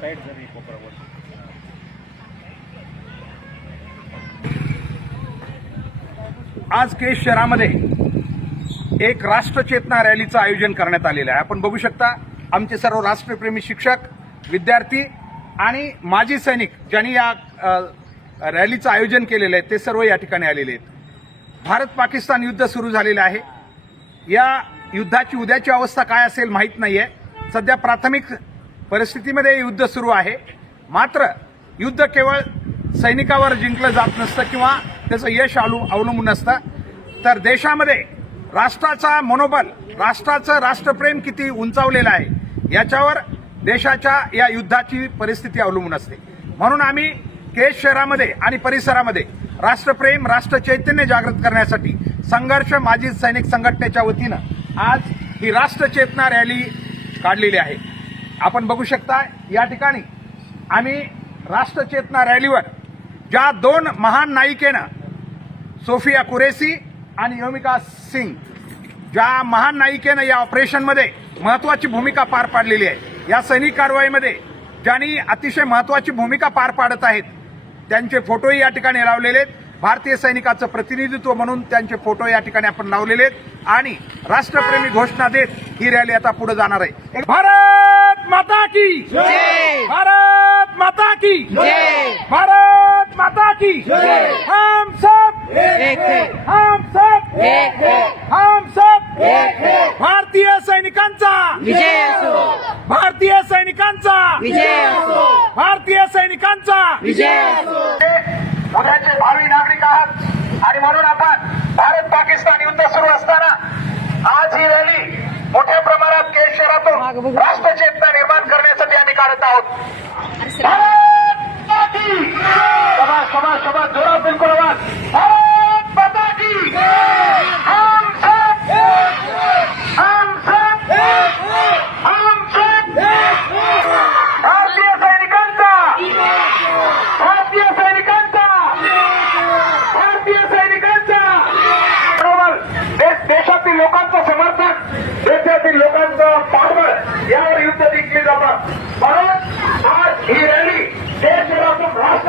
Side जरी कोपरावर आज केश शहरामध्ये एक राष्ट्रचेतना रॅलीचं आयोजन करण्यात आलेलं आहे. आपण बघू शकता आमचे सर्व राष्ट्रप्रेमी शिक्षक विद्यार्थी आणि माजी सैनिक ज्यांनी या रॅलीचं आयोजन केलेलं आहे ते सर्व या ठिकाणी आलेले आहेत. भारत पाकिस्तान युद्ध सुरू झालेलं आहे. या युद्धाची उद्याची अवस्था काय असेल माहीत नाही आहे सध्या प्राथमिक परिस्थितीमध्ये युद्ध सुरू आहे. मात्र युद्ध केवळ सैनिकावर जिंकलं जात नसतं किंवा त्याचं यश अवलंबून असतं तर देशामध्ये राष्ट्राचा मनोबल राष्ट्राचं राष्ट्रप्रेम किती उंचावलेलं आहे याच्यावर देशाच्या या युद्धाची परिस्थिती अवलंबून असते. म्हणून आम्ही केश शहरामध्ये आणि परिसरामध्ये राष्ट्रप्रेम राष्ट्र चैतन्य जागृत करण्यासाठी संघर्ष माजी सैनिक संघटनेच्या वतीनं आज ही राष्ट्रचेतना रॅली काढलेली आहे. आपण बघू शकता या ठिकाणी आम्ही राष्ट्रचेतना रॅलीवर ज्या दोन महान नायिकेनं सोफिया कुरेसी आणि योमिका सिंग ज्या महान नायिकेनं या ऑपरेशनमध्ये महत्वाची भूमिका पार पाडलेली आहे. या सैनिक कारवाईमध्ये ज्यांनी अतिशय महत्वाची भूमिका पार पाडत आहेत त्यांचे फोटोही या ठिकाणी लावलेले आहेत. भारतीय सैनिकाचं प्रतिनिधित्व म्हणून त्यांचे फोटो या ठिकाणी आपण लावलेले आहेत. आणि राष्ट्रप्रेमी घोषणा देत ही रॅली आता पुढे जाणार आहे. भारत! माता की। भारत माता की। भारत माता की। हम सब हम सब हम सब भारतीय सैनिकांचा। विजय असो। भारतीय सैनिकांचा। विजय असो। भारतीय सैनिकांचा। विजय असो। उद्याचे भावी नागरिक आहात. आणि म्हणून आपण भारत पाकिस्तान युद्ध सुरू असताना आज ही रॅली मोठ्या प्रमाणात केश शहरातून राष्ट्रचेतना দাউদ সবার সবার সবার জোড়া বের করে लोकांचा समर्थन देशातील लोकांचा पाठबळ यावर युद्ध जिंकले जातात